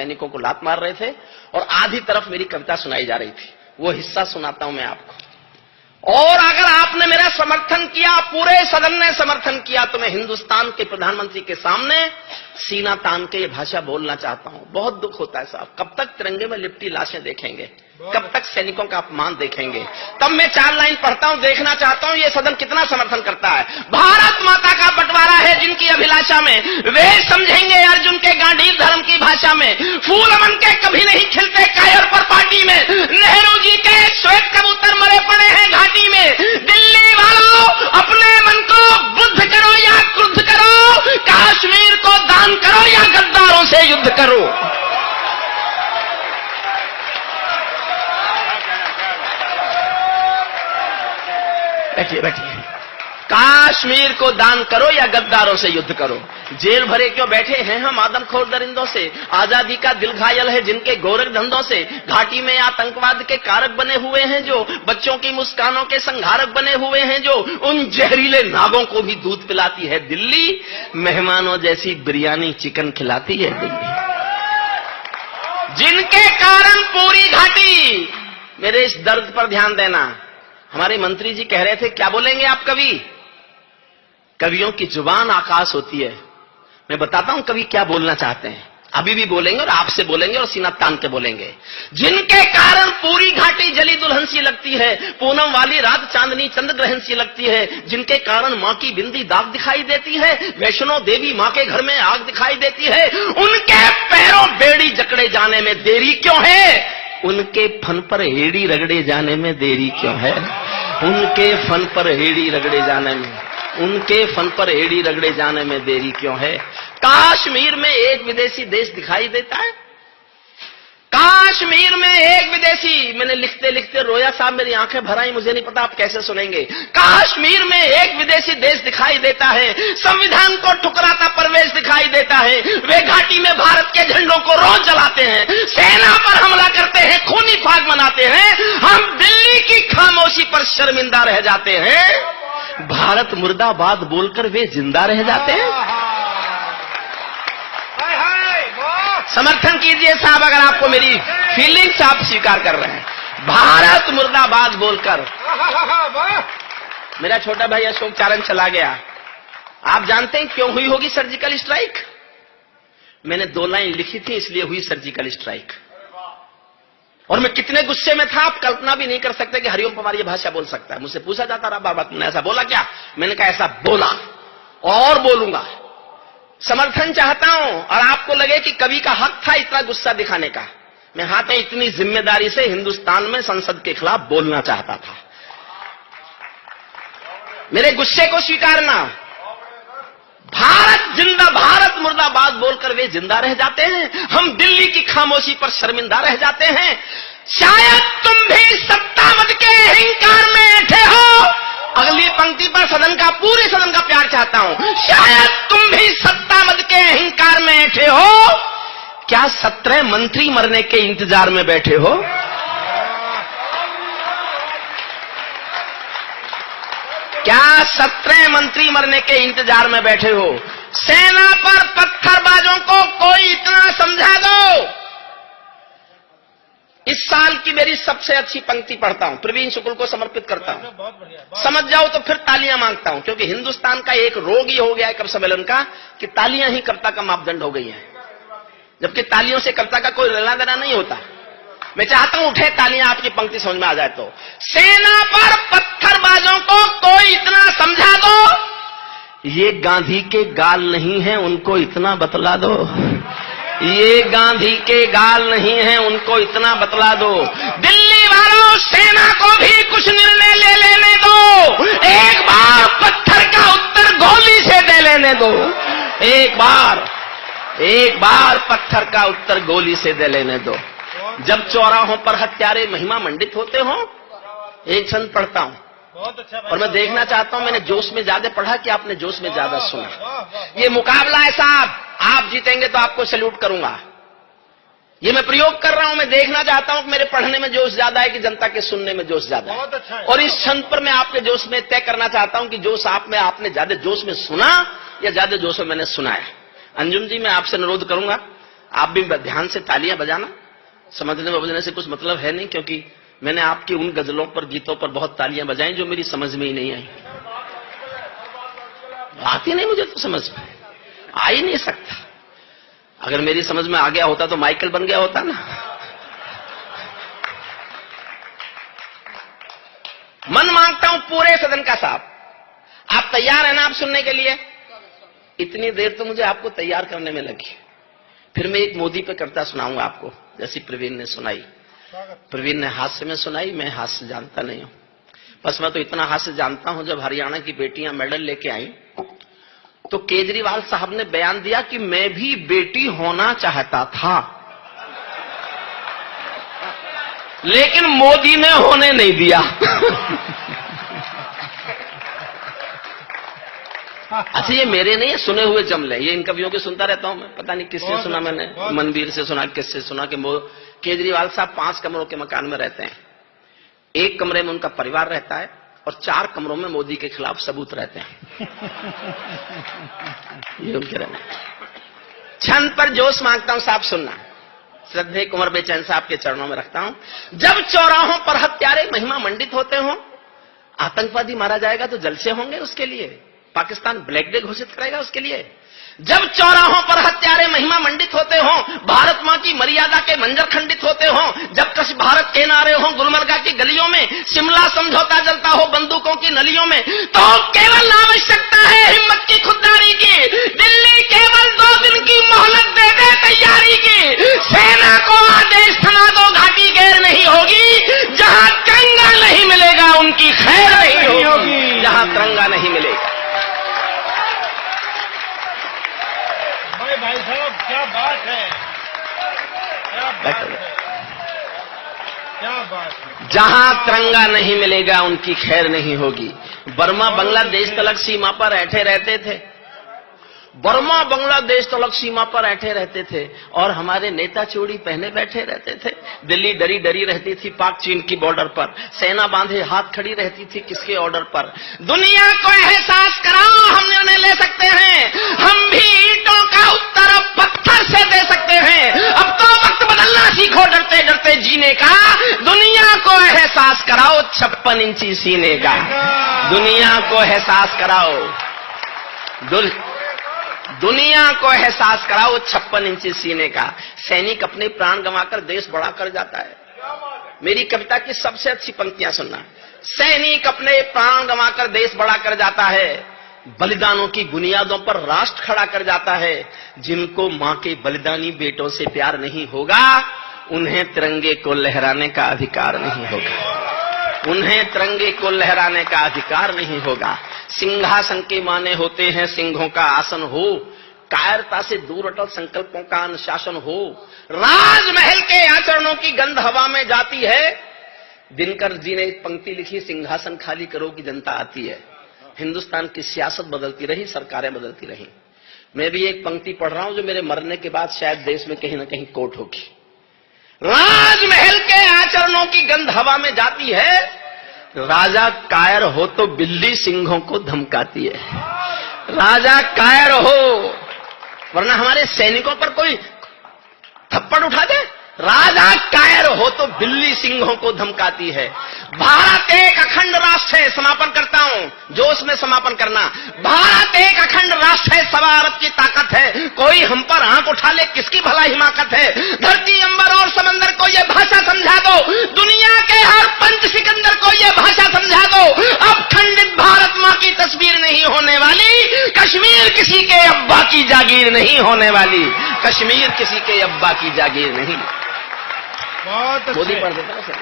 सैनिकों को लात मार रहे थे और आधी तरफ मेरी कविता सुनाई जा रही थी। वो हिस्सा सुनाता हूं मैं आपको। और अगर आपने मेरा समर्थन किया, पूरे सदन ने समर्थन किया, तो मैं हिंदुस्तान के प्रधानमंत्री के सामने सीना तान के ये भाषा बोलना चाहता हूं। बहुत दुख होता है साहब, कब तक तिरंगे में लिपटी लाशें देखेंगे, कब तक सैनिकों का अपमान देखेंगे। तब मैं 4 लाइन पढ़ता हूं, देखना चाहता हूं ये सदन कितना समर्थन करता है। भारत माता का बंटवारा है जिनकी अभिलाषा में, वे समझेंगे अर्जुन के गांधी धर्म की भाषा में। फूल अमन के कभी नहीं खिलते कायर पर पार्टी में, नेहरू जी के श्वेत कबूतर मरे पड़े हैं घाटी में। दिल्ली वालों, अपने मन को बुद्ध करो या क्रुद्ध करो, कश्मीर को दान करो या गद्दारों से युद्ध करो। बैठिए बैठिए। कश्मीर को दान करो या गद्दारों से युद्ध करो। जेल भरे क्यों बैठे हैं हम आदमखोर दरिंदों से, आजादी का दिल घायल है जिनके गोरख धंधों से। घाटी में आतंकवाद के कारक बने हुए हैं जो, बच्चों की मुस्कानों के संहारक बने हुए हैं जो, उन जहरीले नागों को भी दूध पिलाती है दिल्ली, मेहमानों जैसी बिरयानी चिकन खिलाती है दिल्ली। जिनके कारण पूरी घाटी, मेरे इस दर्द पर ध्यान देना। हमारे मंत्री जी कह रहे थे क्या बोलेंगे आप कवि, कवियों की जुबान आकाश होती है। मैं बताता हूं कवि क्या बोलना चाहते हैं, अभी भी बोलेंगे और आपसे बोलेंगे और सीना तान के बोलेंगे। जिनके कारण पूरी घाटी जली दुल्हन सी लगती है, पूनम वाली रात चांदनी चंद्र ग्रहण सी लगती है। जिनके कारण मां की बिंदी दाग दिखाई देती है, वैष्णो देवी मां के घर में आग दिखाई देती है। उनके पैरों बेड़ी जकड़े जाने में देरी क्यों है, उनके फन पर हेड़ी रगड़े जाने में देरी क्यों है, उनके फन पर हेड़ी रगड़े जाने में, उनके फन पर हेड़ी रगड़े जाने में देरी क्यों है। कश्मीर में एक विदेशी देश दिखाई देता है, कश्मीर में एक विदेशी। मैंने लिखते लिखते रोया साहब, मेरी आंखें भर आई, मुझे नहीं पता आप कैसे सुनेंगे। कश्मीर में एक विदेशी देश दिखाई देता है, संविधान को ठुकराता परवेश दिखाई देता है। वे घाटी में भारत के झंडों को रोज जलाते हैं, सेना पर हमला करते हैं, खूनी फाग मनाते हैं। हम दिल्ली की खामोशी पर शर्मिंदा रह जाते हैं, भारत मुर्दाबाद बोलकर वे जिंदा रह जाते हैं। समर्थन कीजिए साहब अगर आपको मेरी फीलिंग्स आप स्वीकार कर रहे हैं। भारत मुर्दाबाद बोलकर मेरा छोटा भाई अशोक चारण चला गया। आप जानते हैं क्यों हुई होगी सर्जिकल स्ट्राइक? मैंने 2 लाइन लिखी थी इसलिए हुई सर्जिकल स्ट्राइक। और मैं कितने गुस्से में था आप कल्पना भी नहीं कर सकते कि हरिओम पवार ये भाषा बोल सकता है। मुझसे पूछा जाता रहा बार बार, तुमने ऐसा बोला क्या? मैंने कहा ऐसा बोला और बोलूंगा। समर्थन चाहता हूं और आपको लगे कि कवि का हक था इतना गुस्सा दिखाने का। मैं हाथ इतनी जिम्मेदारी से हिंदुस्तान में संसद के खिलाफ बोलना चाहता था। मेरे गुस्से को स्वीकारना। भारत जिंदा, भारत मुर्दाबाद बोलकर वे जिंदा रह जाते हैं, हम दिल्ली की खामोशी पर शर्मिंदा रह जाते हैं। शायद तुम भी सत्तावद के अहंकार में ऐठे हो। अगली पंक्ति पर सदन का, पूरे सदन का प्यार चाहता हूं। शायद तुम भी सत्तावद के अहंकार में ऐठे हो। क्या 17 मंत्री मरने के इंतजार में बैठे हो? क्या 17 मंत्री मरने के इंतजार में बैठे हो? सेना पर पत्थरबाजों को कोई इतना समझा दो। इस साल की मेरी सबसे अच्छी पंक्ति पढ़ता हूं, प्रवीण शुक्ल को समर्पित करता हूं। समझ जाओ तो फिर तालियां मांगता हूं, क्योंकि हिंदुस्तान का एक रोग ही हो गया है कवि सम्मेलन का कि तालियां ही कर्ता का मापदंड हो गई हैं, जबकि तालियों से कर्ता का कोई लेना देना नहीं होता। मैं चाहता हूं उठे तालियां, आपकी पंक्ति समझ में आ जाए तो। सेना पर पत्थरबाजों को कोई इतना समझा दो, ये गांधी के गाल नहीं है उनको इतना बतला दो। ये गांधी के गाल नहीं है उनको इतना बतला दो। दिल्ली वालों, सेना को भी कुछ निर्णय ले लेने दो। एक बार पत्थर का उत्तर गोली से दे लेने दो। एक बार पत्थर का उत्तर गोली से दे लेने दो। जब चौराहों पर हत्यारे महिमा मंडित होते हो, एक छंद पढ़ता हूं बहुत अच्छा और मैं देखना चाहता हूं, मैंने जोश में ज्यादा पढ़ा कि आपने जोश में ज्यादा सुना। ये मुकाबला है साहब, आप जीतेंगे तो आपको सैल्यूट करूंगा। ये मैं प्रयोग कर रहा हूं, मैं देखना चाहता हूं कि मेरे पढ़ने में जोश ज्यादा है कि जनता के सुनने में जोश ज्यादा है। अच्छा है। और इस क्षण पर मैं आपके जोश में तय करना चाहता हूं कि जोश आप में, आपने ज्यादा जोश में सुना या ज्यादा जोश में मैंने सुनाया। अंजुम जी, मैं आपसे अनुरोध करूंगा, आप भी ध्यान से तालियां बजाना, समझने बजने से कुछ मतलब है नहीं, क्योंकि मैंने आपकी उन गजलों पर, गीतों पर बहुत तालियां बजाई जो मेरी समझ में ही नहीं आई। आती नहीं मुझे तो समझ में, आ ही नहीं सकता। अगर मेरी समझ में आ गया होता तो माइकल बन गया होता ना। मन मांगता हूं पूरे सदन का साथ। आप तैयार हैं ना आप सुनने के लिए? इतनी देर तो मुझे आपको तैयार करने में लगी। फिर मैं एक मोदी पे कविता सुनाऊंगा आपको, जैसी प्रवीण ने सुनाई। प्रवीण ने हास्य में सुनाई, मैं हास्य जानता नहीं हूं। बस मैं तो इतना हास्य जानता हूं, जब हरियाणा की बेटियां मेडल लेके आई तो केजरीवाल साहब ने बयान दिया कि मैं भी बेटी होना चाहता था, लेकिन मोदी ने होने नहीं दिया। अच्छा, ये मेरे नहीं है, सुने हुए जमले, ये इन कवियों के सुनता रहता हूं मैं। पता नहीं किससे सुना मैंने, मनवीर से सुना, किससे सुना कि केजरीवाल साहब 5 कमरों के मकान में रहते हैं। एक कमरे में उनका परिवार रहता है और 4 कमरों में मोदी के खिलाफ सबूत रहते हैं। ये उनके रहने। छंद पर जोश मांगता हूं साहब, सुनना। श्रद्धेय कुंवर बेचैन साहब के चरणों में रखता हूं। जब चौराहों पर हत्यारे महिमा मंडित होते हों, आतंकवादी मारा जाएगा तो जलसे होंगे उसके लिए, पाकिस्तान ब्लैक डे घोषित करेगा उसके लिए। जब चौराहों पर हत्यारे महिमा मंडित होते हों, भारत मां की मर्यादा के मंजर खंडित होते हों, जब कश भारत के नारे हों गुलमर्गा की गलियों में, शिमला समझौता जलता हो बंदूकों की नलियों में, तो केवल आवश्यकता है हिम्मत की, खुददारी की। दिल्ली केवल 2 दिन की मोहलत दे दे तैयारी की। सेना को आदेश थमा दो, घाटी गैर नहीं होगी। जहां तिरंगा नहीं मिलेगा उनकी खैर नहीं होगी। जहां तिरंगा नहीं मिलेगा। भाई साहब क्या बात है, क्या बात है, क्या बात है। जहां तिरंगा नहीं मिलेगा उनकी खैर नहीं होगी। बर्मा बांग्लादेश तलक सीमा पर ऐठे रहते थे, बर्मा बांग्लादेश तलक सीमा पर ऐठे रहते थे, और हमारे नेता चूड़ी पहने बैठे रहते थे। दिल्ली डरी डरी रहती थी पाक चीन की बॉर्डर पर, सेना बांधे हाथ खड़ी रहती थी किसके ऑर्डर पर। दुनिया को एहसास कराओ हम निर्णय ले सकते हैं, हम भी ईंटों का उत्तर अब पत्थर से दे सकते हैं। अब तो वक्त बदलना सीखो डरते डरते जीने का। दुनिया को एहसास कराओ 56 इंची सीने का। दुनिया को एहसास कराओ, दुनिया को एहसास कराओ 56 इंची सीने का। सैनिक अपने प्राण गंवाकर देश बड़ा कर जाता है। मेरी कविता की सबसे अच्छी पंक्तियां सुनना। सैनिक अपने प्राण गंवाकर देश बड़ा कर जाता है, बलिदानों की बुनियादों पर राष्ट्र खड़ा कर जाता है। जिनको मां के बलिदानी बेटों से प्यार नहीं होगा, उन्हें तिरंगे को लहराने का अधिकार नहीं होगा। उन्हें तिरंगे को लहराने का अधिकार नहीं होगा। सिंहासन के माने होते हैं सिंहों का आसन हो, कायरता से दूर अटल संकल्पों का अनुशासन हो। राजमहल के आचरणों की गंध हवा में जाती है। दिनकर जी ने एक पंक्ति लिखी, सिंहासन खाली करो की जनता आती है। हिंदुस्तान की सियासत बदलती रही, सरकारें बदलती रही। मैं भी एक पंक्ति पढ़ रहा हूं जो मेरे मरने के बाद शायद देश में कहीं ना कहीं कोट होगी। राजमहल के आचरणों की गंध हवा में जाती है, राजा कायर हो तो बिल्ली सिंहों को धमकाती है। राजा कायर हो, वरना हमारे सैनिकों पर कोई थप्पड़ उठा दे। राजा कायर हो तो बिल्ली सिंहों को धमकाती है। भारत एक अखंड राष्ट्र है, समापन करता हूं, जोश में समापन करना। भारत एक अखंड राष्ट्र है, सवा अरब की ताकत है। कोई हम पर आंख उठा ले किसकी भला हिमाकत है। धरती अंबर और समंदर को ये भाषा समझा दो, दुनिया के हर पंच सिकंदर को ये भाषा समझा दो। अब खंडित भारत मां की तस्वीर नहीं होने वाली, कश्मीर किसी के अब्बा की जागीर नहीं होने वाली। कश्मीर किसी के अब्बा की जागीर नहीं। बहुत मोदी पढ़ देता है।